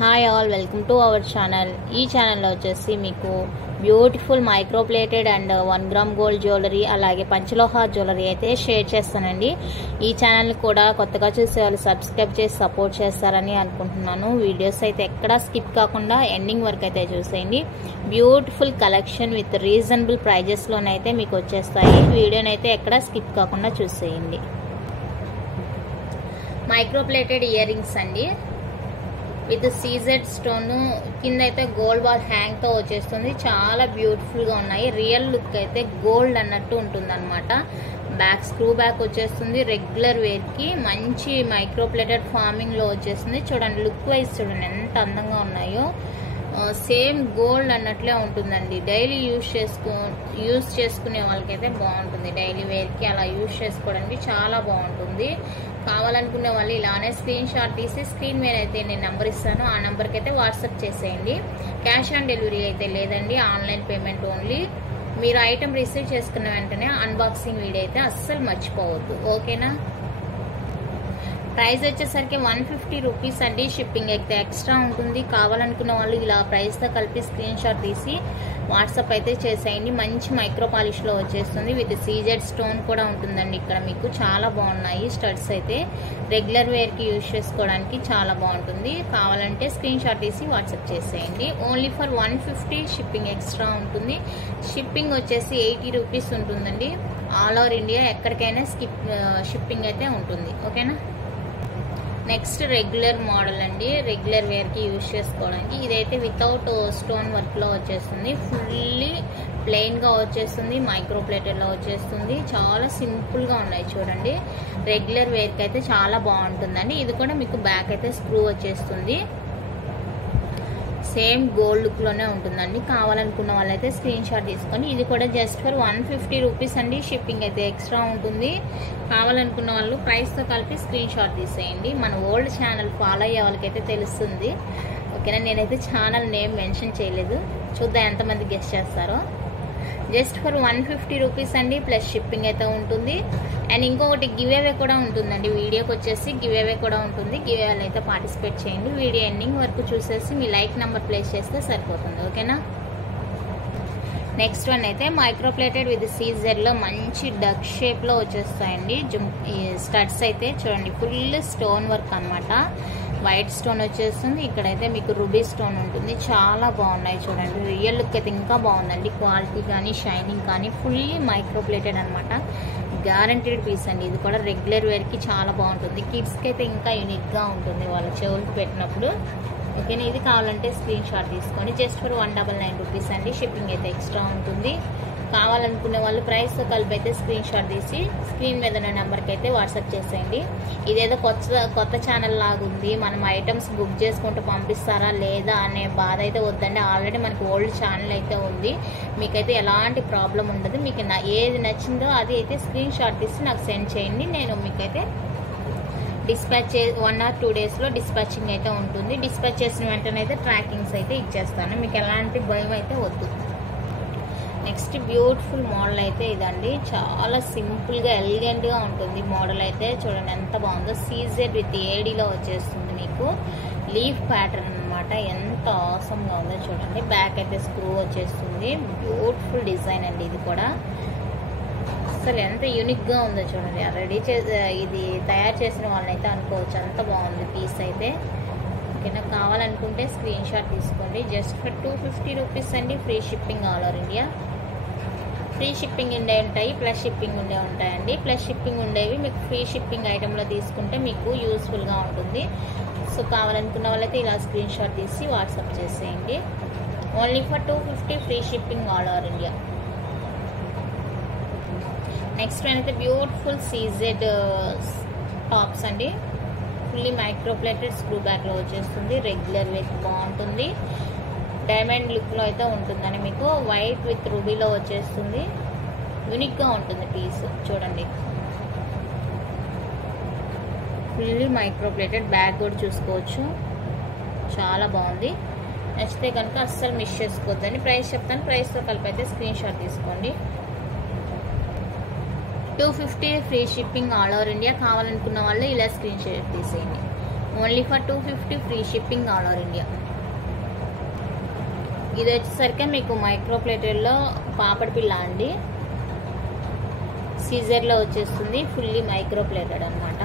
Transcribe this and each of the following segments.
Hi all, welcome to our channel. ఈ ఛానల్లో వచ్చేసి మీకు beautiful microplated and 1 gram gold jewellery అలాగే పంచలోహ జ్యువెలరీ అయితే షేర్ చేస్తానండి. ఈ ఛానల్ కూడా కొత్తగా చూసే వాళ్ళు సబ్స్క్రైబ్ చేసి సపోర్ట్ చేస్తారని అనుకుంటున్నాను. వీడియోస్ అయితే ఎక్కడా స్కిప్ కాకుండా ఎండింగ్ వరకు అయితే చూసేయండి. బ్యూటిఫుల్ కలెక్షన్ విత్ రీజనబుల్ ప్రైజెస్లోనైతే మీకు వచ్చేస్తాయి. వీడియోనైతే ఎక్కడా స్కిప్ కాకుండా చూసేయండి. మైక్రోప్లేటెడ్ ఇయర్ రింగ్స్ అండి విత్ సీజెడ్ స్టోన్, కింద అయితే గోల్డ్ బాల్ హ్యాంగ్ తో వచ్చేస్తుంది. చాలా బ్యూటిఫుల్ గా ఉన్నాయి. రియల్ లుక్ అయితే గోల్డ్ అన్నట్టు ఉంటుంది అనమాట. బ్యాక్ స్క్రూ బ్యాక్ వచ్చేస్తుంది. రెగ్యులర్ వేర్ కి మంచి మైక్రోప్లేటెడ్ ఫార్మింగ్ లో వచ్చేస్తుంది. చూడండి, లుక్ వైజ్ చూడండి ఎంత అందంగా ఉన్నాయో. సేమ్ గోల్డ్ అన్నట్లే ఉంటుందండి. డైలీ యూజ్ చేసుకునే వాళ్ళకైతే బాగుంటుంది. డైలీ వేర్కి అలా యూజ్ చేసుకోవడానికి చాలా బాగుంటుంది. కావాలనుకునే వాళ్ళు ఇలానే స్క్రీన్ షాట్ తీసి స్క్రీన్ మీద అయితే నేను నెంబర్ ఇస్తాను, ఆ నెంబర్కి అయితే వాట్సాప్ చేసేయండి. క్యాష్ ఆన్ డెలివరీ అయితే లేదండి, ఆన్లైన్ పేమెంట్ ఓన్లీ. మీరు ఐటమ్ రిసీవ్ చేసుకున్న వెంటనే అన్బాక్సింగ్ వీడియో అయితే అస్సలు మర్చిపోవద్దు, ఓకేనా. ప్రైస్ వచ్చేసరికి 150 రూపీస్ అండి. షిప్పింగ్ అయితే ఎక్స్ట్రా ఉంటుంది. కావాలనుకున్న వాళ్ళు ఇలా ప్రైస్తో కలిపి స్క్రీన్ షాట్ తీసి వాట్సాప్ అయితే చేసేయండి. మంచి మైక్రో పాలిష్లో వచ్చేస్తుంది. విత్ సీజెడ్ స్టోన్ కూడా ఉంటుందండి. ఇక్కడ మీకు చాలా బాగున్నాయి స్టడ్స్ అయితే. రెగ్యులర్ వేర్కి యూజ్ చేసుకోవడానికి చాలా బాగుంటుంది. కావాలంటే స్క్రీన్ షాట్ తీసి వాట్సాప్ చేసేయండి. ఓన్లీ ఫర్ 150, షిప్పింగ్ ఎక్స్ట్రా ఉంటుంది. షిప్పింగ్ వచ్చేసి 80 రూపీస్ ఉంటుందండి. ఆల్ ఓవర్ ఇండియా ఎక్కడికైనా షిప్పింగ్ అయితే ఉంటుంది, ఓకేనా. నెక్స్ట్ రెగ్యులర్ మోడల్ అండి. రెగ్యులర్ వేర్కి యూజ్ చేసుకోవడానికి ఇదైతే వితౌట్ స్టోన్ వర్క్లో వచ్చేస్తుంది. ఫుల్లీ ప్లెయిన్గా వచ్చేస్తుంది. మైక్రోప్లేటెడ్లో వచ్చేస్తుంది. చాలా సింపుల్గా ఉన్నాయి చూడండి. రెగ్యులర్ వేర్కి అయితే చాలా బాగుంటుందండి. ఇది కూడా మీకు బ్యాక్ అయితే స్క్రూ వచ్చేస్తుంది. సేమ్ గోల్డ్ లుక్లోనే ఉంటుందండి. కావాలనుకున్న వాళ్ళైతే స్క్రీన్ షాట్ తీసుకొని, ఇది కూడా జస్ట్ ఫర్ 150 రూపీస్ అండి. షిప్పింగ్ అయితే ఎక్స్ట్రా ఉంటుంది. కావాలనుకున్న వాళ్ళు ప్రైస్తో కలిపి స్క్రీన్ షాట్ తీసేయండి. మన ఓల్డ్ ఛానల్ ఫాలో అయ్యే వాళ్ళకైతే తెలుస్తుంది, ఓకేనా. నేనైతే ఛానల్ నేమ్ మెన్షన్ చేయలేదు, చూద్దాం ఎంతమంది గెస్ట్ చేస్తారో. జస్ట్ ఫర్ 150 రూపీస్ అండి, ప్లస్ షిప్పింగ్ అయితే ఉంటుంది. అండ్ ఇంకొకటి గివ్ అవే కూడా ఉంటుందండి. వీడియోకి వచ్చేసి గివ్ అవే కూడా ఉంటుంది. గివ్ అవేలో అయితే పార్టిసిపేట్ చేయండి. వీడియో ఎండింగ్ వరకు చూసేసి మీ లైక్ నెంబర్ ప్లేస్ చేస్తే సరిపోతుంది, ఓకేనా. నెక్స్ట్ వన్ అయితే మైక్రోప్లేటెడ్ విత్ సీజర్లో మంచి డక్ షేప్లో వచ్చేస్తాయండి. స్టడ్స్ అయితే చూడండి, ఫుల్ స్టోన్ వర్క్ అనమాట. వైట్ స్టోన్ వచ్చేస్తుంది. ఇక్కడైతే మీకు రూబీ స్టోన్ ఉంటుంది. చాలా బాగున్నాయి చూడండి. రియల్ లుక్ అయితే ఇంకా బాగుందండి. క్వాలిటీ కానీ షైనింగ్ కానీ ఫుల్లీ మైక్రోప్లేటెడ్ అనమాట. గ్యారంటీడ్ పీస్ అండి. ఇది కూడా రెగ్యులర్ వేర్కి చాలా బాగుంటుంది. కిడ్స్కి అయితే ఇంకా యూనిక్గా ఉంటుంది వాళ్ళ చెవులకు పెట్టినప్పుడు, ఓకేనా. ఇది కావాలంటే స్క్రీన్ షాట్ తీసుకోండి. జస్ట్ ఫర్ 199 రూపీస్ అండి. షిప్పింగ్ అయితే ఎక్స్ట్రా ఉంటుంది. కావాలనుకునే వాళ్ళు ప్రైస్తో కలిపి అయితే స్క్రీన్ షాట్ తీసి స్క్రీన్ మీద ఉన్న నెంబర్కి అయితే వాట్సాప్ చేసేయండి. ఇదేదో కొత్త ఛానల్ లాగా ఉంది, మనం ఐటమ్స్ బుక్ చేసుకుంటూ పంపిస్తారా లేదా అనే బాధ అయితే వద్దండి. ఆల్రెడీ మనకి ఓల్డ్ ఛానల్ అయితే ఉంది. మీకైతే ఎలాంటి ప్రాబ్లం ఉండదు. మీకు ఏది నచ్చిందో అది అయితే స్క్రీన్ షాట్ తీసి నాకు సెండ్ చేయండి. నేను మీకైతే డిస్పాచ్ 1 or 2 డేస్లో డిస్పాచింగ్ అయితే ఉంటుంది. డిస్పాచ్ చేసిన వెంటనే అయితే ట్రాకింగ్స్ అయితే ఇచ్చేస్తాను. మీకు ఎలాంటి భయం అయితే వద్దు. నెక్స్ట్ బ్యూటిఫుల్ మోడల్ అయితే ఇదండి. చాలా సింపుల్గా ఎలిగెంట్గా ఉంటుంది మోడల్ అయితే. చూడండి ఎంత బాగుందో. సీజెడ్ విత్ ఏడీలో వచ్చేస్తుంది మీకు. లీఫ్ ప్యాటర్న్ అనమాట. ఎంత ఆసమ్గా ఉందో చూడండి. బ్యాక్ అయితే స్క్రూ వచ్చేస్తుంది. బ్యూటిఫుల్ డిజైన్ అండి ఇది కూడా. అసలు ఎంత యూనిక్గా ఉందో చూడండి. రెడీ ఇది తయారు చేసిన వాళ్ళనైతే అనుకోవచ్చు, అంత బాగుంది పీస్ అయితే, ఓకేనా. కావాలనుకుంటే స్క్రీన్ షాట్ తీసుకోండి. జస్ట్ ఫర్ 250 రూపీస్ అండి. Free shipping all over India. Free shipping ఉండే ఉంటాయి, ప్లస్ షిప్పింగ్ ఉండే ఉంటాయండి. ప్లస్ షిప్పింగ్ ఉండేవి మీకు ఫ్రీ షిప్పింగ్ ఐటెంలో తీసుకుంటే మీకు యూస్ఫుల్గా ఉంటుంది. సో కావాలనుకున్న వాళ్ళైతే ఇలా స్క్రీన్ షాట్ తీసి వాట్సాప్ చేసేయండి. Only for 250, free shipping all over India. Next one అయితే బ్యూటిఫుల్ సీజెడ్ టాప్స్ అండి. ఫుల్లీ మైక్రోప్లేటెడ్ స్క్రూ బ్యాక్లో వచ్చేస్తుంది. రెగ్యులర్ వేర్ బాగుంటుంది. డైమండ్ లుక్లో అయితే ఉంటుందని మీకు. వైట్ విత్ రూబీలో వచ్చేస్తుంది. యూనిక్గా ఉంటుంది పీస్ చూడండి. Fully microplated. బ్యాక్ కూడా చూసుకోవచ్చు, చాలా బాగుంది. నచ్చితే కనుక అస్సలు మిస్ చేసుకోవద్దని. ప్రైస్ చెప్తాను, ప్రైస్తో కలిపి అయితే స్క్రీన్ షాట్ తీసుకోండి. 250 free shipping all over India. కావాలనుకున్న వాళ్ళు ఇలా స్క్రీన్ షాట్ తీసేయండి. Only for 250 free shipping all over India. ఇది వచ్చేసరికి మీకు మైక్రో ప్లేటెడ్లో పాపడి పిల్ల అండి, సీజర్లో వచ్చేస్తుంది, ఫుల్లీ మైక్రో ప్లేటెడ్ అనమాట.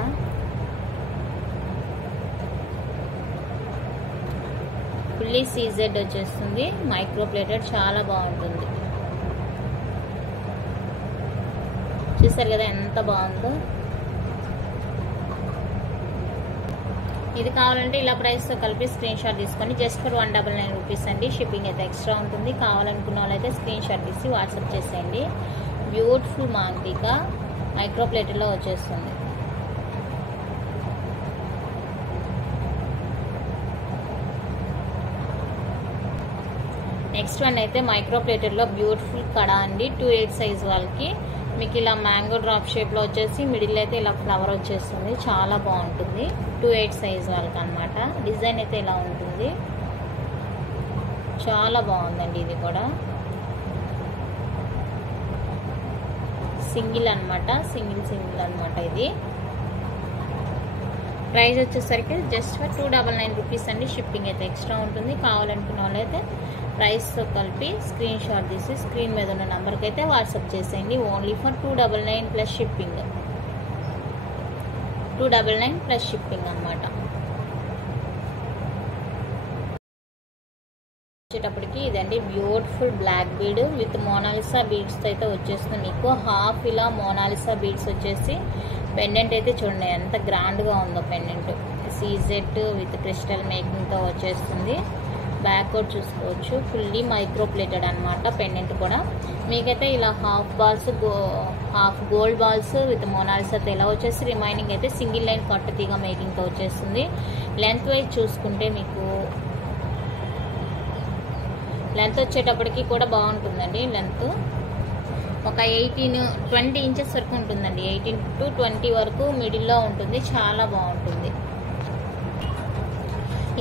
ఫుల్లీ సీజెడ్ వచ్చేస్తుంది, మైక్రో ప్లేటెడ్, చాలా బాగుంటుంది. చూసారు కదా ఎంత బాగుందో. ఇది కావాలంటే ఇలా ప్రైస్తో కలిపి స్క్రీన్ షాట్ తీసుకొని జస్ట్ ఫర్ 199 రూపీస్ అండి. షిప్పింగ్ అయితే ఎక్స్ట్రా ఉంటుంది. కావాలనుకున్న వాళ్ళైతే స్క్రీన్ షాట్ తీసి వాట్సాప్ చేసేయండి. బ్యూటిఫుల్ మాంటికా మైక్రో ప్లేట్లో వచ్చేస్తుంది. నెక్స్ట్ వన్ అయితే మైక్రో ప్లేటెడ్లో బ్యూటిఫుల్ కడా అండి, 2/8 సైజ్ వాళ్ళకి. మీకు ఇలా మ్యాంగో డ్రాప్ షేప్లో వచ్చేసి మిడిల్ అయితే ఇలా ఫ్లవర్ వచ్చేస్తుంది, చాలా బాగుంటుంది. 2/8 సైజ్ వాళ్ళకి అనమాట. డిజైన్ అయితే ఇలా ఉంటుంది, చాలా బాగుందండి. ఇది కూడా సింగిల్ అనమాట, సింగిల్ అనమాట. ఇది ప్రైస్ వచ్చేసరికి జస్ట్ ఫర్ 299 రూపీస్ అండి. షిప్పింగ్ అయితే ఎక్స్ట్రా ఉంటుంది. కావాలనుకున్న వాళ్ళైతే ప్రైస్తో కలిపి స్క్రీన్ షాట్ తీసి స్క్రీన్ మీద ఉన్న నెంబర్కి అయితే వాట్సాప్ చేసేయండి. Only for 299 plus shipping, 299 plus shipping అనమాట. వచ్చేటప్పటికి ఇదండి beautiful black bead with Mona Lisa బీడ్స్తో అయితే వచ్చేస్తుంది. మీకు హాఫ్ ఇలా మోనాలిసా బీడ్స్ వచ్చేసి పెండెంట్ అయితే చూడండి ఎంత గ్రాండ్గా ఉందో. పెండెంట్ సీజెట్ విత్ క్రిస్టల్ మేకింగ్తో వచ్చేస్తుంది. బ్యాక్ కూడా చూసుకోవచ్చు, ఫుల్లీ మైక్రో ప్లేటెడ్ అనమాట. పెండెంట్ కూడా మీకైతే ఇలా హాఫ్ గోల్డ్ బాల్స్ విత్ మోనాలిసాతో ఇలా వచ్చేసి రిమైనింగ్ అయితే సింగిల్ లైన్ కట్టు తీగ మేకింగ్తో వచ్చేస్తుంది. లెంత్ వైజ్ చూసుకుంటే మీకు లెంత్ వచ్చేటప్పటికి కూడా బాగుంటుందండి. లెంత్ ఒక 18-20 ఇంచెస్ వరకు ఉంటుందండి. 18 to 20 వరకు మిడిల్లో ఉంటుంది, చాలా బాగుంటుంది.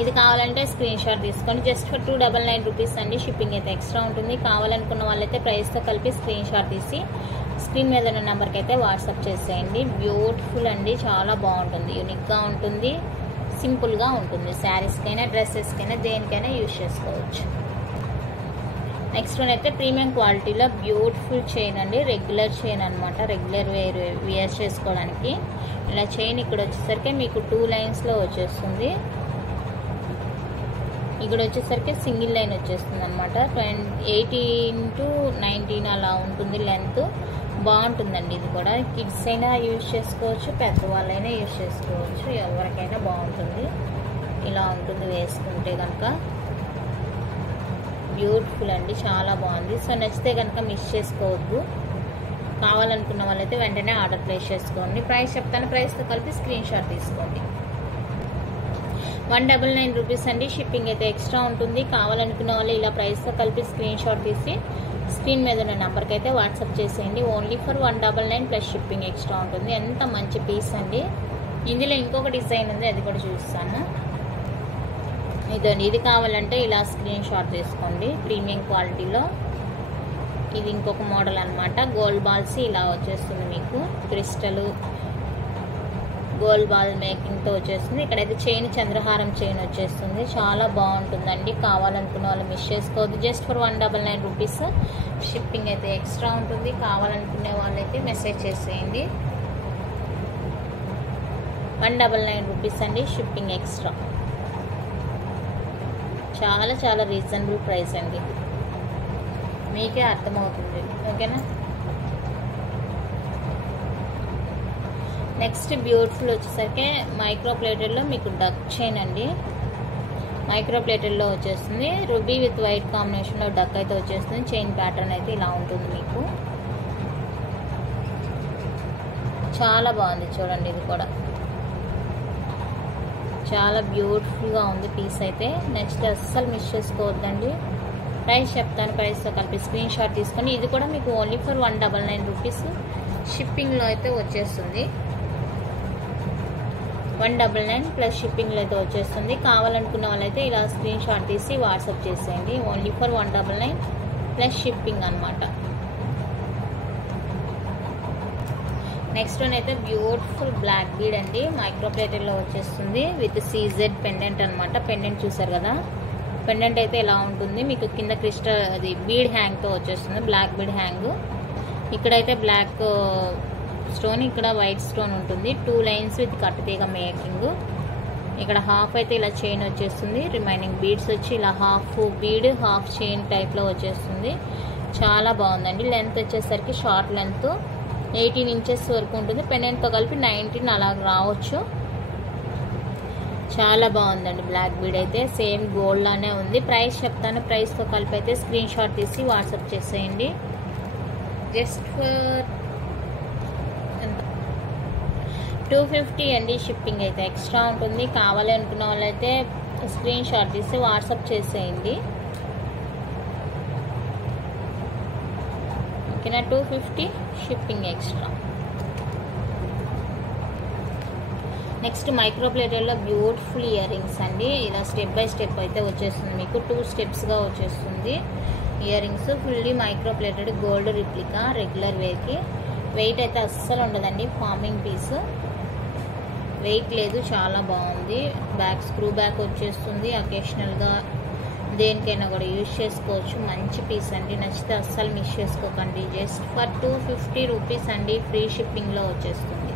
ఇది కావాలంటే స్క్రీన్ షాట్ తీసుకోండి. జస్ట్ ఫర్ 299 రూపీస్ అండి. షిప్పింగ్ అయితే ఎక్స్ట్రా ఉంటుంది. కావాలనుకున్న వాళ్ళైతే ప్రైస్తో కలిపి స్క్రీన్ షాట్ తీసి స్క్రీన్ మీద ఉన్న నెంబర్కి అయితే వాట్సాప్ చేసేయండి. బ్యూటిఫుల్ అండి, చాలా బాగుంటుంది, యూనిక్గా ఉంటుంది, సింపుల్గా ఉంటుంది. శారీస్కైనా డ్రెస్సెస్కైనా దేనికైనా యూజ్ చేసుకోవచ్చు. నెక్స్ట్ వన్ అయితే ప్రీమియం క్వాలిటీలో బ్యూటిఫుల్ చైన్ అండి, రెగ్యులర్ చైన్ అనమాట. రెగ్యులర్ వేర్ చేసుకోవడానికి ఇలా చైన్ ఇక్కడ వచ్చేసరికి మీకు 2 లైన్స్లో వచ్చేస్తుంది. ఇక్కడ వచ్చేసరికి సింగిల్ లైన్ వచ్చేస్తుంది అనమాట. 18 to 19 అలా ఉంటుంది లెంత్. బాగుంటుందండి. ఇది కూడా కిడ్స్ అయినా యూజ్ చేసుకోవచ్చు, పెద్దవాళ్ళైనా యూజ్ చేసుకోవచ్చు, ఎవరికైనా బాగుంటుంది. ఇలా ఉంటుంది వేసుకుంటే కనుక. బ్యూటిఫుల్ అండి, చాలా బాగుంది. సో నచ్చితే కనుక మిస్ చేసుకోవద్దు. కావాలనుకున్న వాళ్ళైతే వెంటనే ఆర్డర్ ప్లేస్ చేసుకోండి. ప్రైస్ చెప్తాను, ప్రైస్తో కలిపి స్క్రీన్ షాట్ తీసుకోండి. 199 రూపీస్ అండి. షిప్పింగ్ అయితే ఎక్స్ట్రా ఉంటుంది. కావాలనుకున్న వాళ్ళు ఇలా ప్రైస్తో కలిపి స్క్రీన్ షాట్ తీసి స్క్రీన్ మీద ఉన్న నెంబర్కి అయితే వాట్సాప్ చేసేయండి. Only for 199 plus shipping extra ఉంటుంది. ఎంత మంచి పీస్ అండి. ఇందులో ఇంకొక డిజైన్ ఉంది, అది కూడా చూస్తాను. ఇదండి, ఇది కావాలంటే ఇలా స్క్రీన్ షాట్ తీసుకోండి. ప్రీమియం క్వాలిటీలో ఇది ఇంకొక మోడల్ అనమాట. గోల్డ్ బాల్స్ ఇలా వచ్చేస్తుంది మీకు, క్రిస్టల్ గోల్డ్ బాల్ మేకింగ్తో వచ్చేస్తుంది. ఇక్కడైతే చైన్ చంద్రహారం చైన్ వచ్చేస్తుంది, చాలా బాగుంటుందండి. కావాలనుకున్న వాళ్ళు మిస్ చేసుకోవద్దు. Just for 199 rupees. షిప్పింగ్ అయితే ఎక్స్ట్రా ఉంటుంది. కావాలనుకునే వాళ్ళైతే మెసేజ్ చేసేయండి. 199 రూపీస్ అండి. Shipping extra. చాలా చాలా రీజనబుల్ ప్రైస్ అండి, మీకే అర్థమవుతుంది. ఓకేనా. నెక్స్ట్ బ్యూటిఫుల్ వచ్చేసరికి మైక్రో ప్లేటెడ్లో మీకు డక్ చైన్ అండి. మైక్రో ప్లేటెడ్లో వచ్చేస్తుంది. రూబీ విత్ వైట్ కాంబినేషన్లో డక్ అయితే వచ్చేస్తుంది. చైన్ ప్యాటర్న్ అయితే ఇలా ఉంటుంది మీకు, చాలా బాగుంది. చూడండి, ఇది కూడా చాలా బ్యూటిఫుల్గా ఉంది పీస్ అయితే. నచ్చితే అస్సలు మిస్ చేసుకోవద్దండి. ప్రైస్ చెప్తాను, ప్రైస్తో కలిపి స్క్రీన్ షాట్ తీసుకొని. ఇది కూడా మీకు ఓన్లీ ఫర్ 199 రూపీస్. షిప్పింగ్లో అయితే వచ్చేస్తుంది. 199 ప్లస్ షిప్పింగ్లో అయితే వచ్చేస్తుంది. కావాలనుకున్న వాళ్ళైతే ఇలా స్క్రీన్ షాట్ తీసి వాట్సాప్ చేసేయండి. ఓన్లీ ఫర్ 199 ప్లస్ షిప్పింగ్ అనమాట. నెక్స్ట్ వన్ అయితే బ్యూటిఫుల్ బ్లాక్ బీడ్ అండి, మైక్రో ప్లేటెడ్లో వచ్చేస్తుంది విత్ సీజెడ్ పెండెంట్ అనమాట. పెండెంట్ చూసారు కదా, పెండెంట్ అయితే ఇలా ఉంటుంది మీకు. కింద క్రిస్టల్ అది బీడ్ హ్యాంగ్తో వచ్చేస్తుంది, బ్లాక్ బీడ్ హ్యాంగ్. ఇక్కడైతే బ్లాక్ స్టోన్, ఇక్కడ వైట్ స్టోన్ ఉంటుంది. 2 లైన్స్ విత్ కట్ తీగ మేకింగ్. ఇక్కడ హాఫ్ అయితే ఇలా చైన్ వచ్చేస్తుంది, రిమైనింగ్ బీడ్స్ వచ్చి ఇలా హాఫ్ బీడ్ హాఫ్ చైన్ టైప్లో వచ్చేస్తుంది. చాలా బాగుందండి. లెంత్ వచ్చేసరికి షార్ట్ లెంత్ 18 ఇంచెస్ వరకు ఉంటుంది. పెండెంట్తో కలిపి 19 అలా రావచ్చు. చాలా బాగుందండి బ్లాక్ బీడ్ అయితే. సేమ్ గోల్డ్ లానే ఉంది. ప్రైస్ చెప్తాను, ప్రైస్తో కలిపి అయితే స్క్రీన్ షాట్ తీసి వాట్సాప్ చేసేయండి. జస్ట్ ఫర్ 250 అండి. షిప్పింగ్ అయితే ఎక్స్ట్రా ఉంటుంది. కావాలి అనుకున్న వాళ్ళైతే స్క్రీన్ షాట్ తీసి వాట్సాప్ చేసేయండి. ఓకేనా, 250 షిప్పింగ్ ఎక్స్ట్రా. నెక్స్ట్ మైక్రో ప్లేటెడ్లో బ్యూటిఫుల్ ఇయర్ రింగ్స్ అండి. ఇలా స్టెప్ బై స్టెప్ అయితే వచ్చేస్తుంది మీకు. 2 స్టెప్స్గా వచ్చేస్తుంది ear rings. Fully micro plated gold replica, regular వేర్కి. వెయిట్ అయితే అస్సలు ఉండదండి. ఫార్మింగ్ పీస్, వెయిట్ లేదు, చాలా బాగుంది. బ్యాక్ స్క్రూ బ్యాక్ వచ్చేస్తుంది. అకేషనల్గా దేనికైనా కూడా యూజ్ చేసుకోవచ్చు. మంచి పీస్ అండి, నచ్చితే అస్సలు మిస్ చేసుకోకండి. జస్ట్ ఫర్ 250 రూపీస్ అండి. ఫ్రీ షిప్పింగ్లో వచ్చేస్తుంది.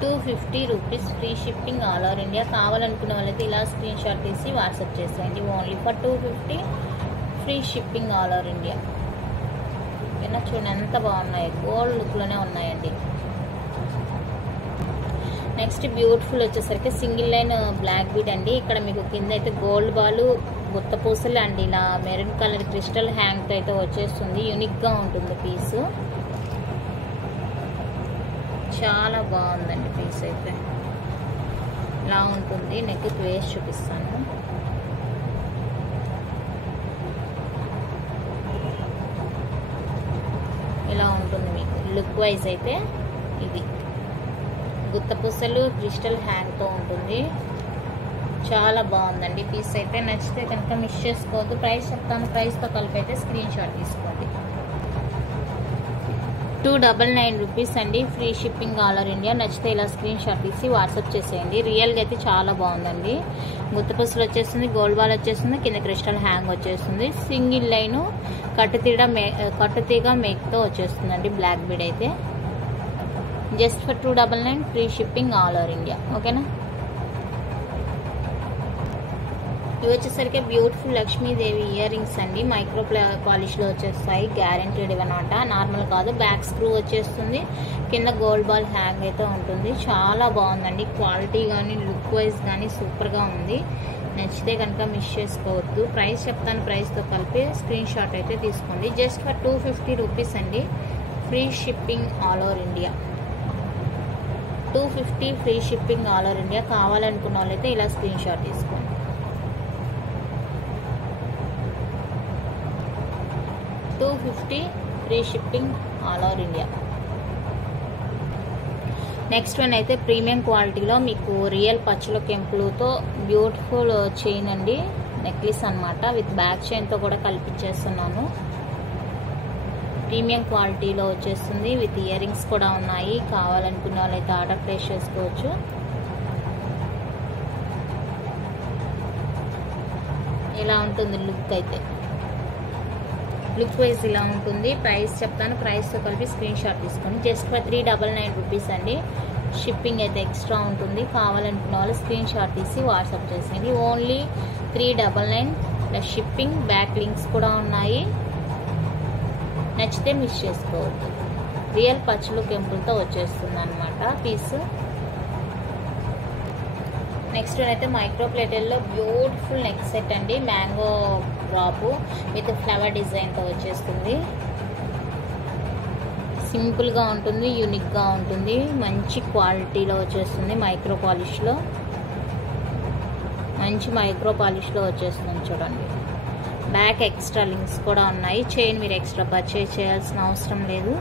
250 rupees free shipping all over India. కావాలనుకున్న వాళ్ళైతే ఇలా స్క్రీన్ షాట్ తీసి వాట్సాప్ చేసేయండి. Only for 250 free shipping all over India. ఓకేనా, చూడండి ఎంత బాగున్నాయి, గోల్డ్ లుక్లోనే ఉన్నాయండి. నెక్స్ట్ బ్యూటిఫుల్ వచ్చేసరికి సింగిల్ లైన్ బ్లాక్ బీడ్ అండి. ఇక్కడ మీకు కింద అయితే గోల్డ్ బాల్, గుత్త పూసలు అండి. ఇలా మెరూన్ కలర్ క్రిస్టల్ హ్యాంగ్తో అయితే వచ్చేస్తుంది. యూనిక్గా ఉంటుంది పీసు. చాలా బాగుందండి పీస్ అయితే. ఇలా ఉంటుంది. నెక్ వేసి చూపిస్తాను. ఇలా ఉంటుంది మీకు లుక్ వైజ్ అయితే. ఇది గుత్త పూసలు క్రిస్టల్ హ్యాంగ్తో ఉంటుంది. చాలా బాగుందండి పీస్ అయితే. నచ్చితే కనుక మిస్ చేసుకోవద్దు. ప్రైస్ చెప్తాను, ప్రైస్తో కలిపి అయితే స్క్రీన్ షాట్ తీసుకోండి. 299 రూపీస్ అండి. Free shipping all over India. నచ్చితే ఇలా స్క్రీన్ షాట్ తీసి వాట్సాప్ చేసేయండి. రియల్గా అయితే చాలా బాగుందండి. గుత్త పూసలు వచ్చేస్తుంది, గోల్డ్ బాల్ వచ్చేస్తుంది, కింద క్రిస్టల్ హ్యాంగ్ వచ్చేస్తుంది. సింగిల్ లైను కట్టుతీగ మేక్తో వచ్చేస్తుందండి బ్లాక్ బీడ్ అయితే. Just for 299 free shipping all over India. ఓకేనా. ఇవి వచ్చేసరికి బ్యూటిఫుల్ లక్ష్మీదేవి ఇయర్ రింగ్స్ అండి. మైక్రో పాలిష్లో వచ్చేస్తాయి. గ్యారెంటీడ్ ఇవన్నమాట, నార్మల్ కాదు. బ్యాక్ స్క్రూ వచ్చేస్తుంది. కింద గోల్డ్ బాల్ హ్యాంగ్ అయితే ఉంటుంది. చాలా బాగుందండి. క్వాలిటీ కానీ లుక్ వైజ్ కానీ సూపర్గా ఉంది. నచ్చితే కనుక మిస్ చేసుకోవద్దు. ప్రైస్ చెప్తాను, ప్రైస్తో కలిపి స్క్రీన్ షాట్ అయితే తీసుకోండి. జస్ట్ ఫర్ 250 రూపీస్ అండి. Free shipping all over India. 250 free shipping all over India. కావాలనుకున్న వాళ్ళైతే ఇలా స్క్రీన్ షాట్ తీసుకోండి. 250 free shipping all over India. Next one అయితే ప్రీమియం క్వాలిటీలో మీకు రియల్ పచ్చల కెంపులతో బ్యూటిఫుల్ చైన్ అండి. నెక్లెస్ అనమాట. విత్ బ్యాక్ చైన్తో కూడా కల్పించేస్తున్నాను. ప్రీమియం క్వాలిటీలో వచ్చేస్తుంది. విత్ ఇయర్ రింగ్స్ కూడా ఉన్నాయి. కావాలనుకున్న వాళ్ళైతే ఆర్డర్ ప్లేస్ చేసుకోవచ్చు. ఇలా ఉంటుంది లుక్ అయితే. లుక్ వైజ్ ఇలా ఉంటుంది. ప్రైస్ చెప్తాను, ప్రైస్తో కలిపి స్క్రీన్ షాట్ తీసుకోండి. జస్ట్ ఫర్ 399 రూపీస్ అండి. షిప్పింగ్ అయితే ఎక్స్ట్రా ఉంటుంది. కావాలనుకున్న వాళ్ళు స్క్రీన్ షాట్ తీసి వాట్సాప్ చేసేయండి. Only 399 plus shipping. Back links కూడా ఉన్నాయి. నచ్చితే మిస్ చేసుకోవద్దు. రియల్ పచ్చలు కెంపులతో వచ్చేస్తుంది అనమాట పీస్. నెక్స్ట్ అయితే మైక్రో ప్లేటెడ్లో బ్యూటిఫుల్ నెక్ సెట్ అండి. మ్యాంగో డ్రాప్ విత్ ఫ్లవర్ డిజైన్తో వచ్చేస్తుంది. సింపుల్గా ఉంటుంది, యూనిక్గా ఉంటుంది. మంచి క్వాలిటీలో వచ్చేస్తుంది. మైక్రో పాలిష్లో వచ్చేస్తుంది చూడండి. బ్యాక్ ఎక్స్ట్రా లింక్స్ కూడా ఉన్నాయి. చైన్ మీరు ఎక్స్ట్రా పర్చేజ్ చేయాల్సిన అవసరం లేదు.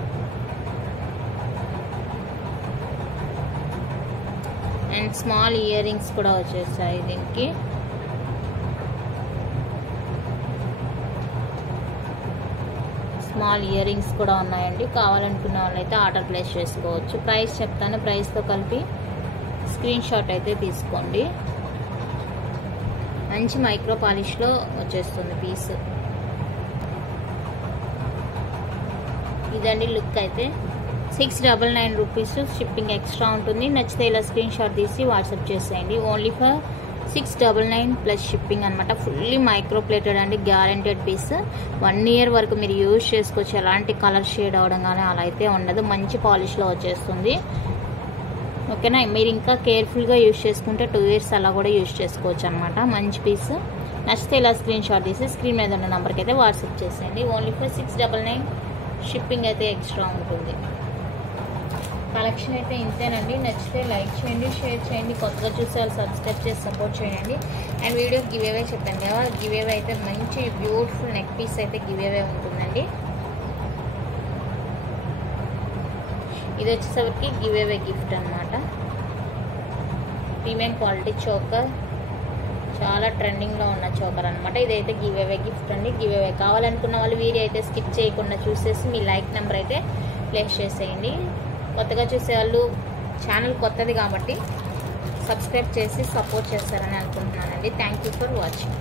అండ్ స్మాల్ ఇయర్ రింగ్స్ కూడా వచ్చేస్తాయి దీనికి. స్మాల్ ఇయర్ రింగ్స్ కూడా ఉన్నాయండి. కావాలనుకున్న వాళ్ళైతే ఆర్డర్ ప్లేస్ చేసుకోవచ్చు. ప్రైస్ చెప్తాను, ప్రైస్తో కలిపి స్క్రీన్ షాట్ అయితే తీసుకోండి. మంచి మైక్రో పాలిష్లో వచ్చేస్తుంది పీస్. ఇదండి లుక్ అయితే. 699 రూపీస్, షిప్పింగ్ ఎక్స్ట్రా ఉంటుంది. నచ్చితే ఇలా స్క్రీన్ షాట్ తీసి వాట్సాప్ చేసేయండి. ఓన్లీ ఫర్ 699 ప్లస్ షిప్పింగ్ అనమాట. ఫుల్లీ మైక్రో ప్లేటెడ్ అండి, గ్యారెంటెడ్ పీస్. 1 ఇయర్ వరకు మీరు యూజ్ చేసుకోవచ్చు. ఎలాంటి కలర్ షేడ్ అవడం కానీ అలా అయితే ఉండదు. మంచి పాలిష్లో వచ్చేస్తుంది. ఓకేనా, మీరు ఇంకా కేర్ఫుల్గా యూజ్ చేసుకుంటే 2 ఇయర్స్ అలా కూడా యూజ్ చేసుకోవచ్చు అనమాట. మంచి పీస్. నచ్చితే ఇలా స్క్రీన్ షాట్ తీసి స్క్రీన్ మీద ఉన్న నెంబర్కి అయితే వాట్సాప్ చేసేయండి. ఓన్లీ ఫర్ 699, షిప్పింగ్ అయితే ఎక్స్ట్రా ఉంటుంది. కలెక్షన్ అయితే ఇంతేనండి. నచ్చితే లైక్ చేయండి, షేర్ చేయండి. కొత్తగా చూసే వాళ్ళు సబ్స్క్రైబ్ చేసి సపోర్ట్ చేయండి. అండ్ వీడియో గివ్ అవే చెప్పాను కదా, గివ్ అవే అయితే మంచి బ్యూటిఫుల్ నెక్ పీస్ అయితే గివ్ అవే ఉంటుందండి. ఇది వచ్చేసరికి గివ్ అవే గిఫ్ట్ అనమాట. ప్రీమియం క్వాలిటీ చోకర్, చాలా ట్రెండింగ్లో ఉన్న చోకర్ అనమాట. ఇదైతే గివ్ అవే గిఫ్ట్ అండి. గివ్ అవే కావాలనుకున్న వాళ్ళు వీడియో అయితే స్కిప్ చేయకుండా చూసేసి మీ లైక్ నెంబర్ అయితే ప్లేస్ చేసేయండి. కొత్తగా చూసేవాళ్ళు ఛానల్ కొత్తది కాబట్టి సబ్స్క్రైబ్ చేసి సపోర్ట్ చేస్తారని అనుకుంటున్నానండి. Thank you for watching.